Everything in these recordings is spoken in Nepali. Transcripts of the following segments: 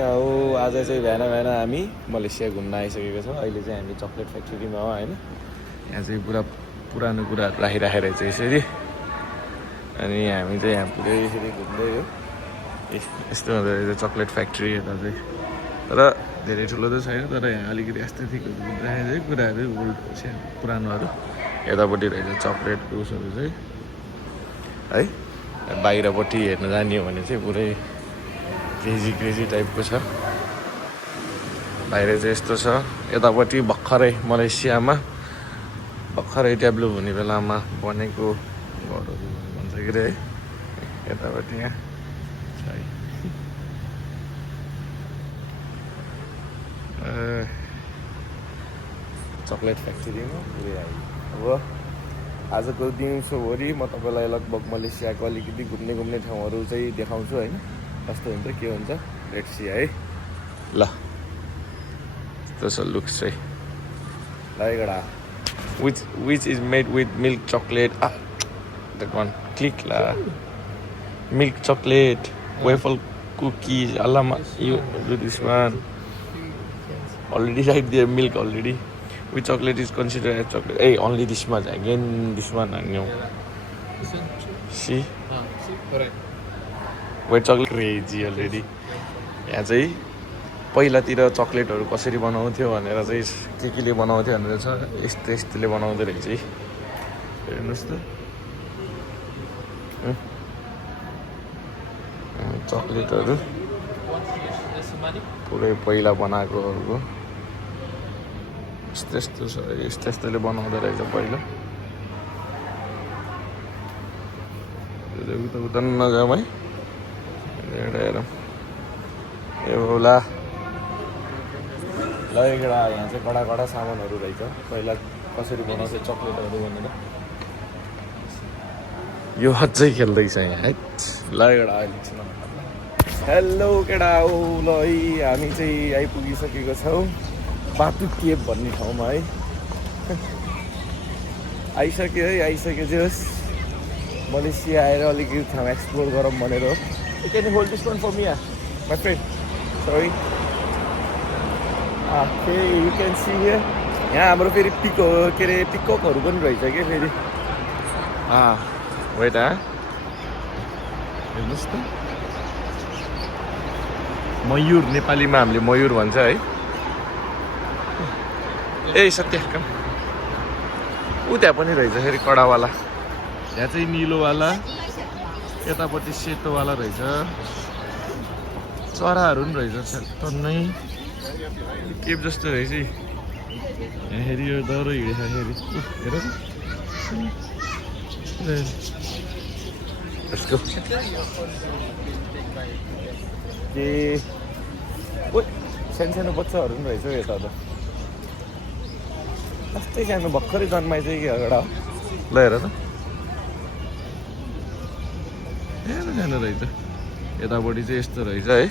केटा हो आज चाहिँ बिहान बिहान हामी मलेसिया घुम्न आइसकेको छौँ। अहिले चाहिँ हामी चक्लेट फ्याक्ट्रीमा हो होइन। यहाँ चाहिँ पुरा पुरानो कुराहरू राखिराखेर चाहिँ यसरी अनि हामी चाहिँ यहाँ पुरै यसरी घुम्दै हो। यस्तो हुँदो रहेछ चक्लेट फ्याक्ट्री यता चाहिँ। तर धेरै ठुलो त छैन, तर यहाँ अलिकति एस्थेटिकहरू राखेको चाहिँ कुराहरू ओल्ड पुरानोहरू। यतापट्टि रहेछ चक्लेट उसहरू चाहिँ है। बाहिरपट्टि हेर्न जाने हो भने चाहिँ पुरै क्रेजी टाइपको छ। बाहिर चाहिँ यस्तो छ। यतापट्टि भर्खरै मलेसियामा भर्खरै डेभलप हुने बेलामा बनेको घरहरू भन्छ कि है। यतापट्टि यहाँ छ है। चक्लेट फ्याक्ट्रीमा पुरै आयो। अब आजको दिउँसोभरि म तपाईँलाई लगभग मलेसियाको अलिकति घुम्ने ठाउँहरू चाहिँ देखाउँछु होइन। कस्तो हुन्छ के हुन्छ लेट्स सी है। ल यस्तो छ लुक्स चाहिँ। ल एउटा which is made with milk chocolate. That one click la. Milk chocolate waffle cookies. Alama, you do this one. Already right there, milk already. Which chocolate is considered as chocolate? Hey, only this much. Again, this one I know. See? See, correct. White chocolate crazy already. यहाँ चाहिँ पहिलातिर चक्लेटहरू कसरी बनाउँथ्यो भनेर चाहिँ केले बनाउँथ्यो भनेर छ। यस्तोले बनाउँदो रहेछ है। हेर्नुहोस् त चक्लेटहरू पुरै पहिला बनाएकोहरूको यस्तो छ। यस्तोले बनाउँदो रहेछ पहिला। उता नजाउँ है। हेरौँ ए होला। ल एउटा यहाँ चाहिँ कडा सामानहरू रहेछ पहिला कसरी बनाउँछ चक्लेटहरू भनेर। यो अझै खेल्दैछ यहाँ है। ल एउटा अहिले हेलो केटा हो। ल है हामी चाहिँ आइपुगिसकेको छौँ बातु केभ भन्ने ठाउँमा है। आइसक्यो है। आइसक्यो जोस् मलेसिया आएर अलिकति ठाउँ एक्सप्लोर गरौँ भनेर हो। Can you hold this one for me, my friend? Sorry. Okay, you can see here. यहाँ हाम्रो फेरि पिककहरू पनि रहेछ कि फेरि। वेट हेर्नुहोस् त। मयूर नेपालीमा हामीले मयूर भन्छ है। ए सत्य कम ऊ त्यहाँ पनि रहेछ फेरि कडावाला। यहाँ चाहिँ निलोवाला यतापट्टि सेतोवाला रहेछ। चराहरू पनि रहेछ टन्नै केप जस्तो रहेछ। यहाँ हेरि यो दह्रो हिँड्दाखेरि हेर के सानो बच्चाहरू पनि रहेछ यता त। कस्तै सानो भर्खरै जन्माइसक्यो एउटा। ल हेर त सानो रहेछ। यतापट्टि चाहिँ यस्तो रहेछ है।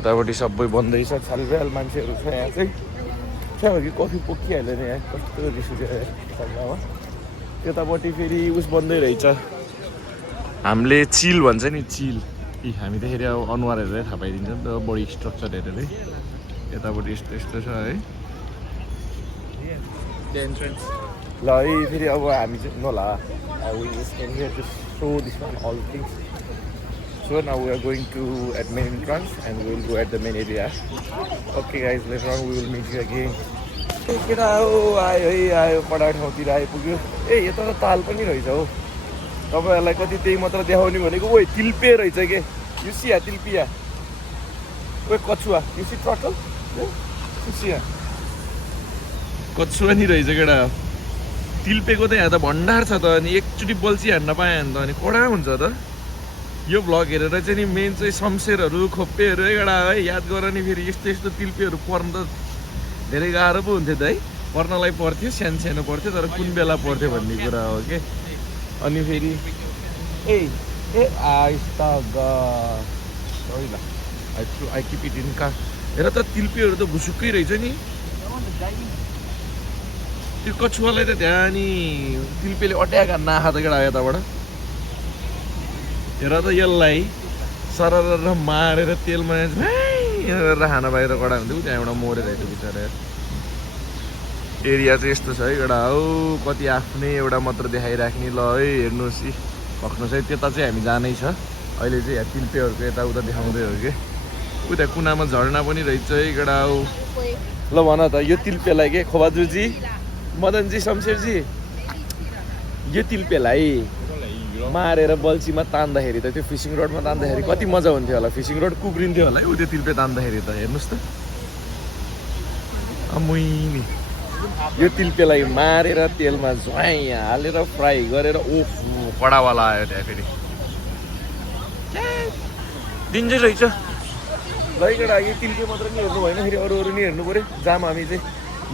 यतापट्टि सबै बन्दैछ। छालबेल मान्छेहरू छ यहाँ चाहिँ। क्या हो कि कफी पोखिहाल्यो नि यहाँ। कस्तो रिस उठ्यो सल्लाहमा। त्यतापट्टि फेरि उस बन्दै रहेछ। हामीले चिल भन्छ नि चिल। हामी त फेरि अब अनुहार हेरेर थाहा पाइदिन्छ नि त बडी स्ट्रक्चर हेरेरै। यतापट्टि यस्तो छ है। ल है फेरि अब हामी चाहिँ नला show this one all things. So now we are going to at main entrance and we will go at the main area. Okay guys, later on we will meet you again. केटा हो आयो है आयो कडा ठाउँतिर आइपुग्यो। ए यता त ताल पनि रहेछ हो। तपाईँहरूलाई कति त्यही मात्र देखाउने भनेको। ओ तिल्पे रहेछ के युसिया तिल्पिया। ओ कछुवा युसी टटल युसिया कछुवा नि रहेछ केटा। तिल्पेको त यहाँ त भण्डार छ त। अनि एकचोटि बल्छी हान्न पाएँ भने त अनि कडा हुन्छ त। यो भ्लग हेरेर चाहिँ नि मेन चाहिँ शमशेरहरू खोप्पेहरू एउटा है याद गर नि। फेरि यस्तो तिल्पेहरू पर्न त धेरै गाह्रो पो हुन्थ्यो त है। पर्नलाई पर्थ्यो सानो पर्थ्यो तर कुन बेला पर्थ्यो भन्ने कुरा हो कि। अनि फेरि I keep it in car. हेर त तिल्पेहरू त भुसुक्कै रहेछ नि। त्यो कछुवालाई त त्यहाँ नि तिल्पेले अट्याक नाखा त केटा यताबाट। हेर त यसलाई सरर मारेर तेलमा यहाँ गरेर खाना बाहिर कडा हुन्थ्यो त्यहाँ एउटा मरेर आइदियो बिचरा एरिया चाहिँ यस्तो छ है एउटा हो कति आफ्नै एउटा मात्र देखाइराख्ने ल है हेर्नुहोस् भक्नुहोस् है त्यता चाहिँ हामी जानै छ अहिले चाहिँ यहाँ तिल्पेहरूको यताउता देखाउँदै हो कि उता कुनामा झरना पनि रहेछ है एउटा हो ल भन त यो तिल्पेलाई के खोबाजुजी मदनजी शमशेरजी यो तिल्पेलाई मारेर बल्छीमा तान्दाखेरि त त्यो फिसिङ रोडमा तान्दाखेरि कति मजा हुन्थ्यो होला फिसिङ रोड कुब्रिन्थ्यो होला है उ त्यो तिल्पे तान्दाखेरि त हेर्नुहोस् त अमुइनी यो तिल्पेलाई मारेर तेलमा झ्वाइ हालेर फ्राई गरेर ओहो कडावाला आयो त्यहाँ फेरि दिन्छै रहेछ लैकडा यो तिल्के मात्र नि हेर्नु भएन फेरि अरू नि हेर्नु पऱ्यो जाम हामी चाहिँ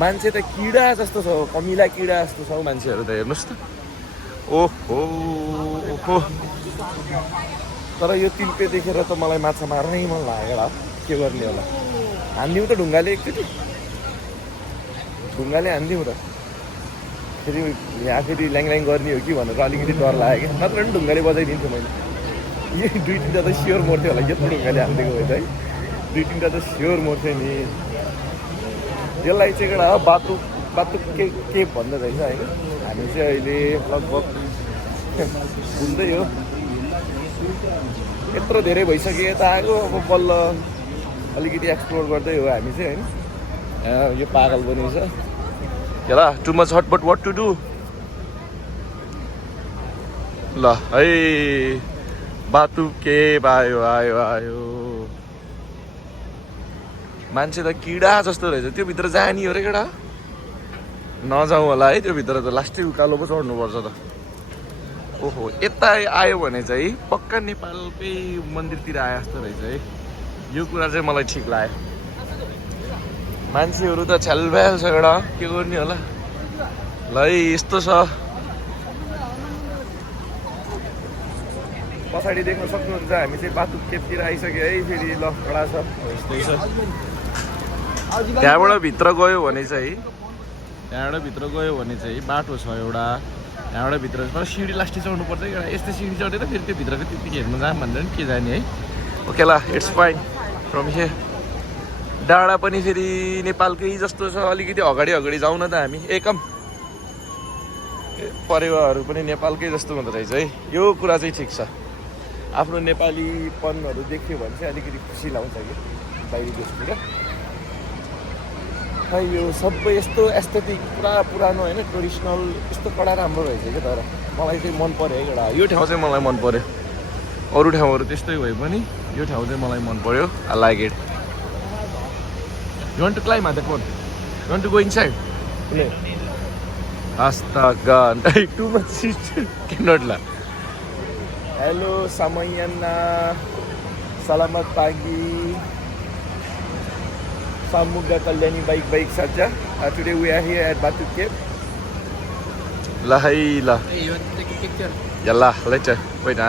मान्छे त किडा जस्तो छ कमिला किडा जस्तो छ मान्छेहरू त हेर्नुहोस् त ओहो ओहो तर यो तिल्पे देखेर त मलाई माछा मार्नै मन लाग्यो होला के गर्ने होला हान्दिउँ त ढुङ्गाले एकचोटि ढुङ्गाले हान्दिउँ र फेरि यहाँ फेरि ल्याङ गर्ने हो कि भनेर अलिकति डर लाग्यो क्या नत्र पनि ढुङ्गाले बजाइदिन्छु मैले यो 2-3टा त स्योर मर्थ्यो होला यत्रो ढुङ्गाले हानिदिएको भयो त है 2-3टा त स्योर मर्थ्यो नि यसलाई चाहिँ एउटा बातु के भन्दो रहेछ होइन हामी चाहिँ अहिले लगभग घुम्दै हो यत्रो धेरै भइसक्यो यता आएको अब बल्ल अलिकति एक्सप्लोर गर्दै हो हामी चाहिँ होइन यो पागल पनि छ ल too much hot but what to do ल है बातु के आयो आयो आयो मान्छे त किडा जस्तो रहेछ त्यो भित्र जाने हो र केटा नजाउँ होला है त्यो भित्र त लास्टै उकालो पो चढ्नुपर्छ त ओहो यता आयो भने चाहिँ पक्का नेपालकै मन्दिरतिर आए जस्तो रहेछ है यो कुरा चाहिँ मलाई ठिक लाग्यो मान्छेहरू त छ्यालभ्याल छ एउटा के गर्ने होला ल है यस्तो छ पछाडि देख्न सक्नुहुन्छ हामी चाहिँ बातु केपतिर आइसक्यो है फेरि ल कडा छ यस्तै छ त्यहाँबाट भित्र गयो भने चाहिँ बाटो छ एउटा त्यहाँबाट भित्र तर सिँढी लास्टै चढ्नु पर्छ एउटा यस्तै सिँढी चढेर फेरि त्यो भित्रको त्यतिकै हेर्नु जाम भन्दा पनि के जाने है ओके ल इट्स फाइन फ्रम हियर डाँडा पनि फेरि नेपालकै जस्तो छ अलिकति अगाडि जाउँ न त हामी एकम परेवाहरू पनि नेपालकै जस्तो हुँदो रहेछ है यो कुरा चाहिँ ठिक छ आफ्नो नेपालीपनहरू देख्यो भने चाहिँ अलिकति खुसी लाउँछ कि बाहिरी देशतिर खै यो सबै यस्तो एस्थेटिक पुरा पुरानो होइन ट्रेडिसनल यस्तो कडा राम्रो रहेछ क्या तर मलाई चाहिँ मन पऱ्यो है एउटा यो ठाउँ चाहिँ मलाई मन पऱ्यो अरू ठाउँहरू त्यस्तै भए पनि यो ठाउँ चाहिँ मलाई मन पऱ्यो I like it You want to climb at that one? You want to go inside? No. Astaga, too much shit. Cannot lah. Hello, Samayana. Selamat pagi. Samoga kalian baik-baik saja. Today we are here at Batu Cave. Lah, hey, lah. Hey, you want to take a picture? Yalah, later. Wait,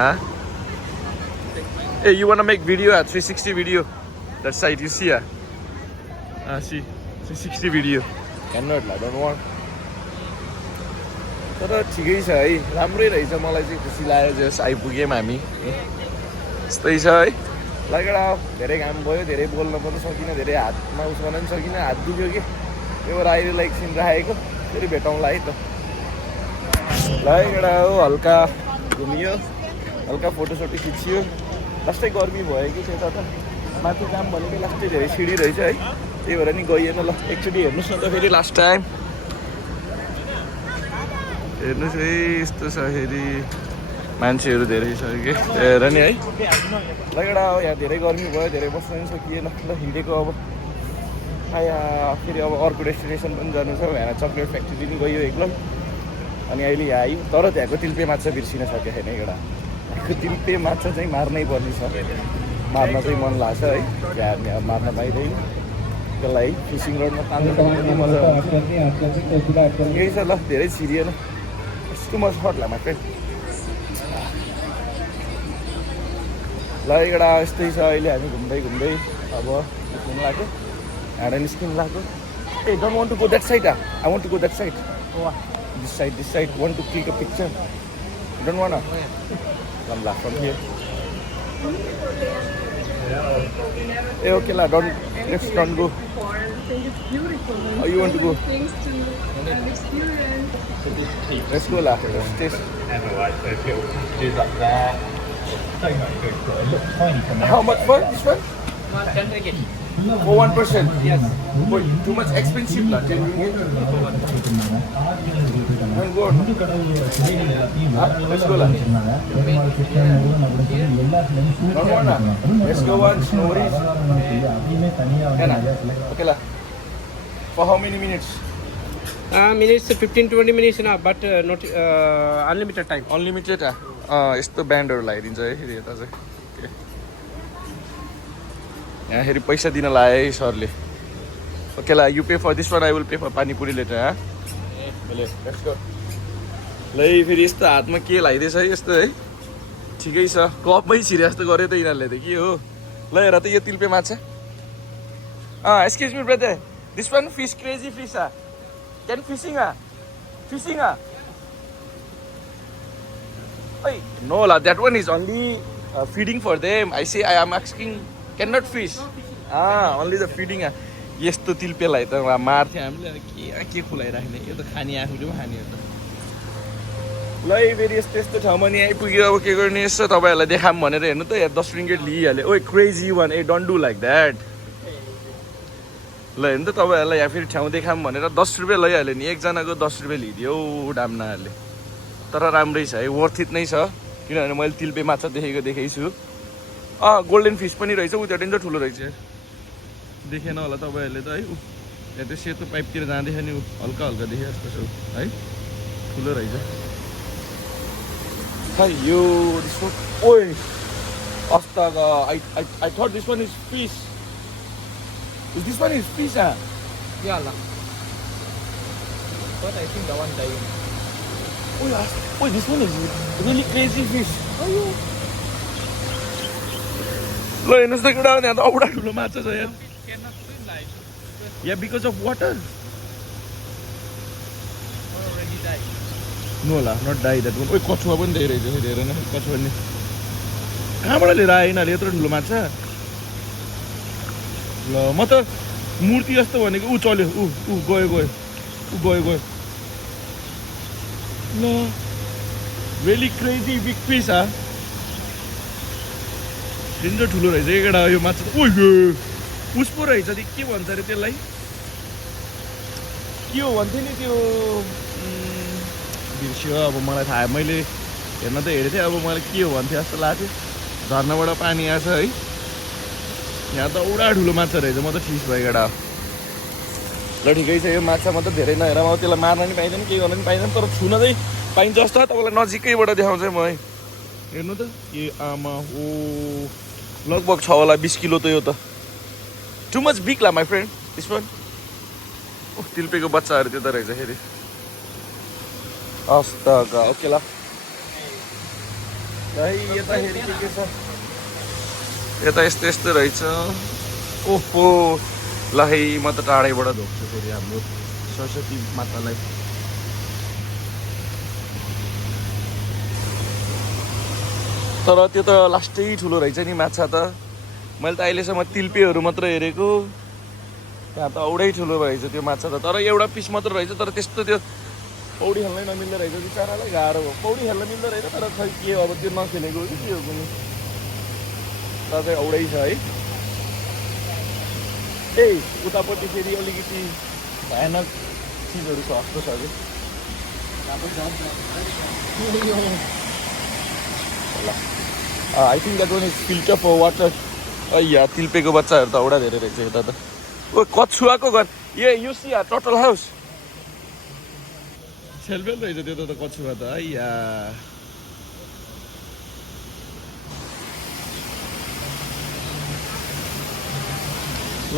Hey, you want to make video? 360 video. That side, you see, see 360 video. Cannot lah, don't want. तर ठिकै छ है राम्रै रहेछ मलाई चाहिँ खुसी लाग्यो जस आइपुग्यौँ हामी यस्तै छ है लगेडा धेरै घाम भयो धेरै बोल्न पनि सकिनँ धेरै हातमा उस गर्न पनि सकिनँ हात दुख्यो कि त्यो भएर अहिले एकछिन राखेको फेरि भेटौँला है त लगेडा हो हल्का घुमियो हल्का फोटोसोटो खिचियो लास्टै गर्मी भयो कि त्यता त माथि काम भनेको लास्टै धेरै सिँढी रहेछ है त्यही भएर नि गइएन ल एकचोटि हेर्नुहोस् न त फेरि लास्ट टाइम हेर्नुहोस् है यस्तो छ फेरि मान्छेहरू धेरै छ कि हेर नि है लगेडा हो यहाँ धेरै गर्मी भयो धेरै बस्न पनि सकिएन ल हिँडेको अब आया फेरि अब अर्को डेस्टिनेसन पनि जानु छ यहाँ चक्लेट फ्याक्ट्री पनि गयो एक्लै अनि अहिले यहाँ आयो तर त्यहाँको तिल्पे माछा बिर्सिन सकेको छैन एउटा त्यहाँको तिल्पे माछा चाहिँ मार्नै पर्ने छ मार्न चाहिँ मन लाग्छ है त्यहाँ मार्न पाइँदैन त्यसलाई फिसिङ रोडमा तान्नु मजा यही छ ल धेरै छिरिएन यस्तो मजा सर्टला मात्रै ल एउटा यस्तै छ अहिले हामी घुम्दै घुम्दै अब निस्किनु लाग्यो यहाँ निस्किनु लाग्यो ए don't want to go that side I want to go that side this side want to click a picture don't want ल from here Hey, okay, la, don't, let's don't go. Before, and I think it's beautiful. Oh, you want to go? Things to experience. Let's go, la. Let's taste. How much for this one? 10 ringgit. For one person? Yes. Boy, too much expensive, la. 10 ringgit. Then go on. Let's go, la. Don't want, la. Let's go once, no worries. Yeah, na. Okay, la. For how many minutes? Minutes 15-20 minutes now, but not unlimited time. Unlimited, यस्तो ब्यान्डहरू लगाइदिन्छ है फेरि यता चाहिँ Okay. यहाँ फेरि पैसा दिन लायो है सरले ओके ला you pay for this one I will pay for panipuri later हाँ ल फेरि यस्तो हातमा के लगाइदिएछ है यस्तो है ठिकै छ कपमै छिरे जस्तो गऱ्यो त यिनीहरूले त के हो ल हेर त यो तिलपे माछा excuse me brother this one fish crazy fish can fishing Hey, no la, that one is only feeding for them. I say I am asking, cannot fish. Only the feeding. यस्तो तिलपेलाई त मार्थ्यो हामीले के खुलाइराख्ने यो त खाने आफूले पनि खाने हो त ल फेरि यस्तो यस्तो ठाउँमा नि आइपुग्यो अब के गर्ने यसो तपाईँहरूलाई देखाऊँ भनेर हेर्नु त यहाँ 10 ringgit लिइहाल्यो ओइ crazy one A don't do like that ल हेर्नु त तपाईँहरूलाई यहाँ फेरि ठाउँ देखाऊँ भनेर 10 रुपियाँ लैहाल्यो नि एकजनाको 10 रुपियाँ लिइदियो डाम्नाहरूले तर राम्रै छ है वर्थ इट नै छ किनभने मैले तिलपे माछा देखेको छु गोल्डन फिस पनि रहेछ उ त्यो डेन्जर ठुलो रहेछ देखेन होला तपाईँहरूले त है यहाँ त्यो सेतो पाइपतिर जाँदैछ नि हल्का हल्का देखे जस्तो छ है ठुलो रहेछ खै यो ओइ अस्ता I thought this one is fish this one is fish Yeah, lah. But I think the one dying. Oh, this one is really crazy fish. ल हेर्नुहोस् त एउटा यहाँ त औडा ठुलो माछा छ यहाँ Cannot swim like. या because of water Already died. No होला नट डाई द्याट वान ओइ कछुवा पनि धेरै रहेछ फेरि हेर न कछुवा नि कहाँबाट लिएर आयो यिनीहरूले यत्रो ठुलो माछा ल म त मूर्ति जस्तो भनेको ऊ चल्यो ऊ गयो ल really crazy big fish danger ठुलो रहेछ एकवटा यो माछा ओ पुष्पो रहेछ के भन्छ अरे त्यसलाई के हो भन्थ्यो नि त्यो बिर्स्यो अब मलाई थाहा मैले हेर्न त हेरेको थिएँ अब मलाई के हो भन्थ्यो जस्तो लाग्थ्यो झर्नाबाट पानी आएछ है यहाँ त औडा ठुलो माछा रहेछ म त फिस भएकोटा ल ठिकै छ यो माछा म त धेरै नहेर म त्यसलाई मार्न नि पाइँदैन केही गर्न नि पाइँदैन तर छुन चाहिँ पाइन्छ जस्तो तपाईँलाई नजिकैबाट देखाउँछ म है हेर्नु त ए आमा ओ लगभग छ होला 20 किलो त यो त टु मच बिग ला माई फ्रेन्ड दिस वान तिलपेको बच्चाहरू त्यो त रहेछ फेरि अस्ता ओके ल यता हेरि के छ यता यस्तो रहेछ ओहो ल है म त टाढैबाट धोक्छु फेरि हाम्रो सरस्वती मातालाई तर त्यो त लास्टै ठुलो रहेछ नि माछा त मैले त अहिलेसम्म तिलपेहरू मात्र हेरेको त्यहाँ त औडै ठुलो रहेछ त्यो माछा त तर एउटा पिस मात्र रहेछ तर त्यस्तो त्यो पौडी खेल्नै नमिल्दो रहेछ बिचरालाई गाह्रो भयो पौडी खेल्न मिल्दो रहेछ तर खै के अब त्यो नखेलेको कि के हो कुनै तर चाहिँ औडै छ है ए उतापट्टि फेरि अलिकति भयानक चिजहरू छ जस्तो छ कि I think that one is filter for water या तिलपेको बच्चाहरू त औडा धेरै रहेछ यता त ओ कछुवाको घर यो सिया टोटल हाउस सेलफेल रहेछ त्यो त कछुवा त है या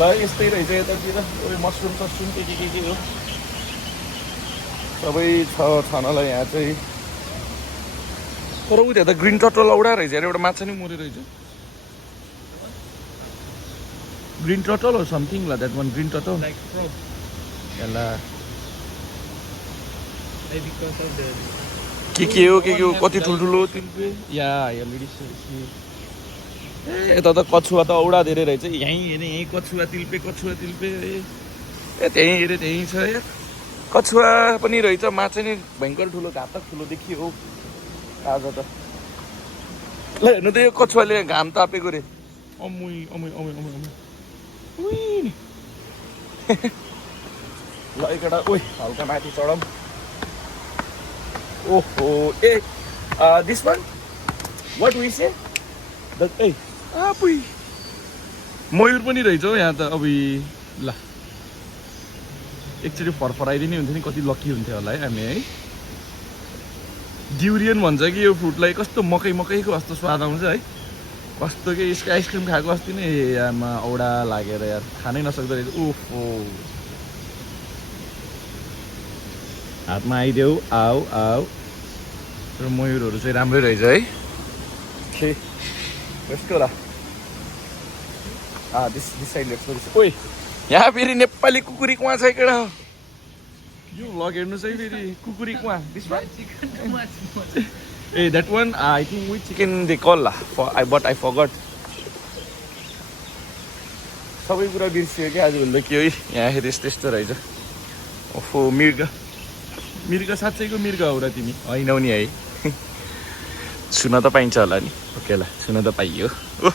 ल यस्तै रहेछ यतातिर मसरुम ससरुम के हो सबै छनलाई यहाँ चाहिँ तर उ त्यहाँ त ग्रिन टटल औडा रहेछ अरे एउटा माछा नि मरे रहेछ ग्रिन टटल हो समथिङ ला that one green Tuttle Like frog. याला Maybe because of the. के हो कति ठुल्ठुलो तिलपे या अलरेडी यता त कछुवा त औडा धेरै रहेछ यहीँ हेर्ने यहीँ कछुवा तिल्पे ए त्यहीँ हेरे त्यहीँ छ यार कछुवा पनि रहेछ माछा नि भयङ्कर ठुलो घातक ठुलो देखियो आज त ल हेर्नु त यो कछुवाले घाम तापेको रे अमुई ल एकवटा ओइ हल्का माथि चढौँ ओहो ए दिस वान वाट वी से ए आपुई मयूर पनि रहेछ हौ यहाँ त अब ल एकचोटि फरफराइदिने हुन्थ्यो नि कति लकी हुन्थ्यो होला है हामी है ड्युरियन भन्छ कि यो फ्रुटलाई कस्तो मकैको जस्तो स्वाद आउँछ है कस्तो कि यसको आइसक्रिम खाएको अस्ति नै आमा औडा लागेर यार खानै नसक्दो रहेछ ओहो हातमा आइदेऊ आऊ तर मयूरहरू चाहिँ राम्रै रहेछ है के यसको होला दिस साइड लेफ्ट ओइ यहाँ फेरि नेपाली कुकुरी कुवा छ केटा यो भ्लग हेर्नुहोस् है फेरि कुकुरी कुवा ए that one I think with chicken they call ला बट आई फरगट सबै कुरा बिर्सियो क्या आजभन्दा के है यहाँ फेरि यस्तो रहेछ ओहो मिर्ग साँच्चैको मिर्ग हो र तिमी होइनौ नि है सुन त पाइन्छ होला नि ओके ल सुन त पाइयो ओ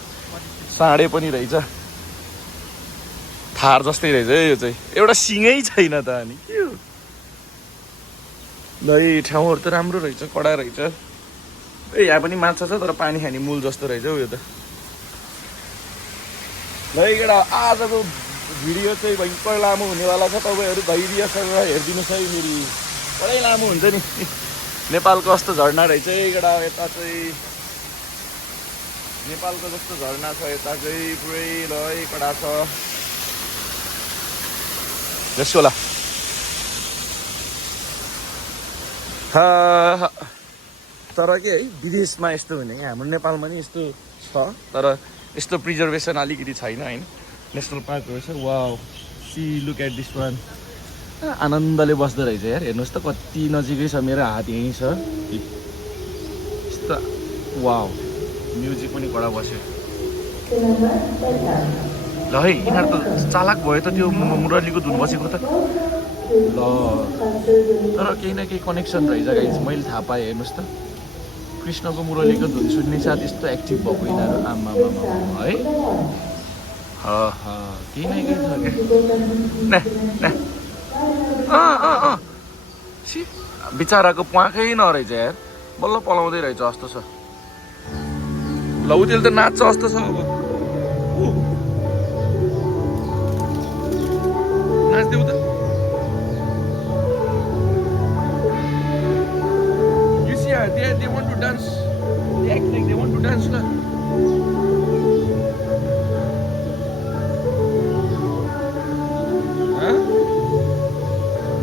साँडे पनि रहेछ थार जस्तै रहेछ है यो चाहिँ एउटा सिङै छैन त अनि के हो ल यी ठाउँहरू त राम्रो रहेछ कडा रहेछ ए यहाँ पनि माछा छ तर पानी खाने मूल जस्तो रहेछ हौ यो त ल एउटा आजको भिडियो चाहिँ भयङ्कर लामो हुनेवाला छ तपाईँहरू धैर्यसँग हेरिदिनुहोस् है फेरि बडै लामो हुन्छ नि नेपालको जस्तो झर्ना रहेछ एउटा यता चाहिँ नेपालको जस्तो झर्ना छ यता चाहिँ पुरै ल कडा छ यसको ला तर के है विदेशमा यस्तो हुने हाम्रो नेपालमा नि यस्तो छ तर यस्तो प्रिजर्भेसन अलिकति छैन होइन नेसनल पार्क रहेछ wow see look at this one आनन्दले बस्दो रहेछ यार हेर्नुहोस् त कति नजिकै छ मेरो हात यहीँ छ यस्तो वाउ म्युजिक पनि कडा बस्यो ल है यिनीहरू त चालक भयो त त्यो मुरलीको धुन बसेको त ल तर केही न केही कनेक्सन रहेछ गाइस मैले थाहा पाएँ हेर्नुहोस् त कृष्णको मुरलीको धुन सुन्ने साथ यस्तो एक्टिभ भएको यिनीहरू आमा है केही न केही छ क्या सी बिचराको प्वाखै नरहेछ यार बल्ल पलाउँदै रहेछ जस्तो छ ल उतिले त नाच्छ जस्तो छ अब नाच्दै त You see, they want to dance. They act like they want to dance.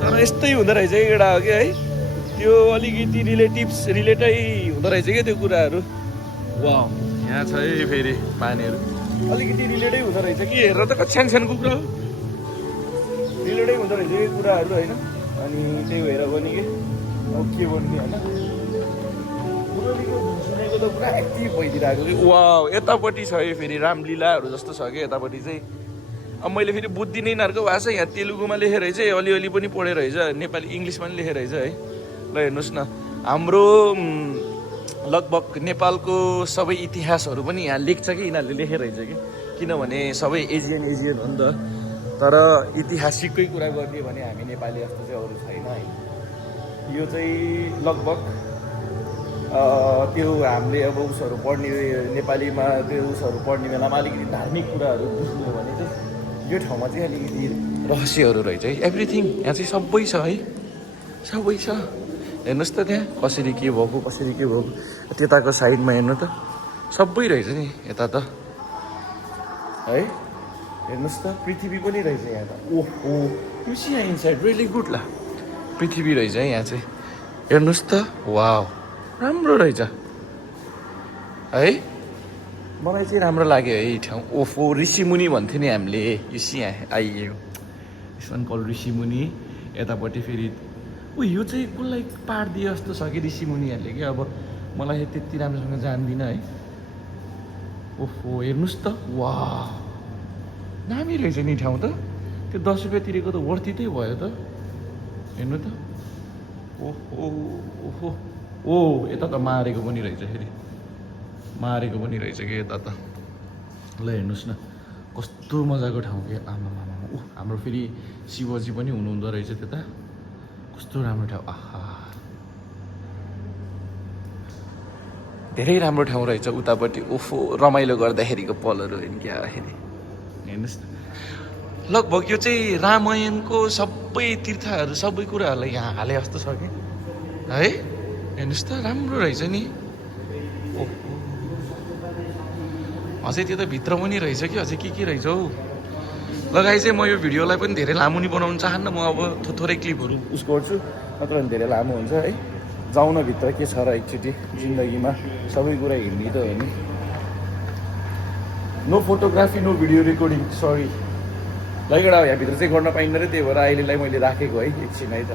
तर यस्तै हुँदो रहेछ एउटा हो कि है त्यो अलिकति रिलेटै हुँदो रहेछ क्या त्यो कुराहरू वा यहाँ छ है फेरि पानीहरू अलिकति रिलेटै हुँदो रहेछ कि हेरेर त कति सानो कुखुरा हो रिलेटै हुँदो रहेछ यो कुराहरू होइन अनि त्यही भएर पनि कि अब के भन्ने होइन सुनेको त पुरा एक्टिभ भइदिरहेको कि वा यतापट्टि छ है फेरि रामलीलाहरू जस्तो छ कि यतापट्टि चाहिँ अब मैले फेरि बुझ्दिनँ यिनीहरूको भाषा यहाँ तेलुगुमा लेखेर रहेछ अलिअलि पनि पढेर रहेछ नेपाली इङ्ग्लिसमा पनि लेखेर रहेछ है ल हेर्नुहोस् न हाम्रो लगभग नेपालको सबै इतिहासहरू पनि यहाँ लेख्छ कि यिनीहरूले लेखेर रहेछ कि किनभने सबै एजियन हो नि त तर ऐतिहासिककै कुरा गर्ने भने हामी नेपाली जस्तो चाहिँ अरू छैन है यो चाहिँ लगभग त्यो हामीले अब उसहरू पढ्ने नेपालीमा त्यो उसहरू पढ्ने बेलामा अलिकति धार्मिक कुराहरू बुझ्नु भने चाहिँ यो ठाउँमा चाहिँ अलिकति रहस्यहरू रहेछ है एभ्रिथिङ यहाँ चाहिँ सबै छ है सबै छ हेर्नुहोस् त त्यहाँ कसरी के भएको त्यताको साइडमा हेर्नु त सबै रहेछ नि यता त है हेर्नुहोस् त पृथ्वी पनि रहेछ यहाँ त ओहो यु सी यहाँ इनसाइड रियली गुड ला पृथ्वी रहेछ है यहाँ चाहिँ हेर्नुहोस् त वाउ राम्रो रहेछ है मलाई चाहिँ राम्रो लाग्यो है ठाउँ ओफो ऋषिमुनि भन्थ्यो नि हामीले यो यहाँ आइयो यसमा कल ऋषिमुनि यतापट्टि फेरि यो चाहिँ कसलाई पारिदिए जस्तो छ कि ऋषिमुनिहरूले कि अब मलाई त्यति राम्रोसँग जान्दिनँ है ओहो हेर्नुहोस् त वा दामी रहेछ नि ठाउँ त त्यो 10 रुपियाँ तिरेको त वर्थितै भयो त हेर्नु त ओहो ओहो ओ यता त मारेको पनि रहेछ फेरि मारेको पनि रहेछ कि यता त ल हेर्नुहोस् न कस्तो मजाको ठाउँ के आमा हाम्रो फेरि शिवजी पनि हुनुहुँदो रहेछ त्यता कस्तो राम्रो ठाउँ आहा धेरै राम्रो ठाउँ रहेछ उतापट्टि ओफो रमाइलो गर्दाखेरिको पलहरू होइन क्या हेर्नुहोस् न लगभग यो चाहिँ रामायणको सबै तीर्थहरू सबै कुराहरूलाई यहाँ हाले जस्तो छ कि है हेर्नुहोस् त राम्रो रहेछ नि ओहो अझै त्यो त भित्र पनि रहेछ कि अझै के रहेछ हौ लगाइ चाहिँ म यो भिडियोलाई पनि धेरै लामो नि बनाउनु चाहन्न म अब थोरै क्लिपहरू उस गर्छु नत्र भने धेरै लामो हुन्छ है जाउँ न भित्र के छ र एकचोटि जिन्दगीमा सबै कुरा हिँड्ने त हो नि no photography no video recording sorry like यहाँभित्र चाहिँ गर्न पाइँदैन त्यही भएर अहिलेलाई मैले राखेको है एकछिन है त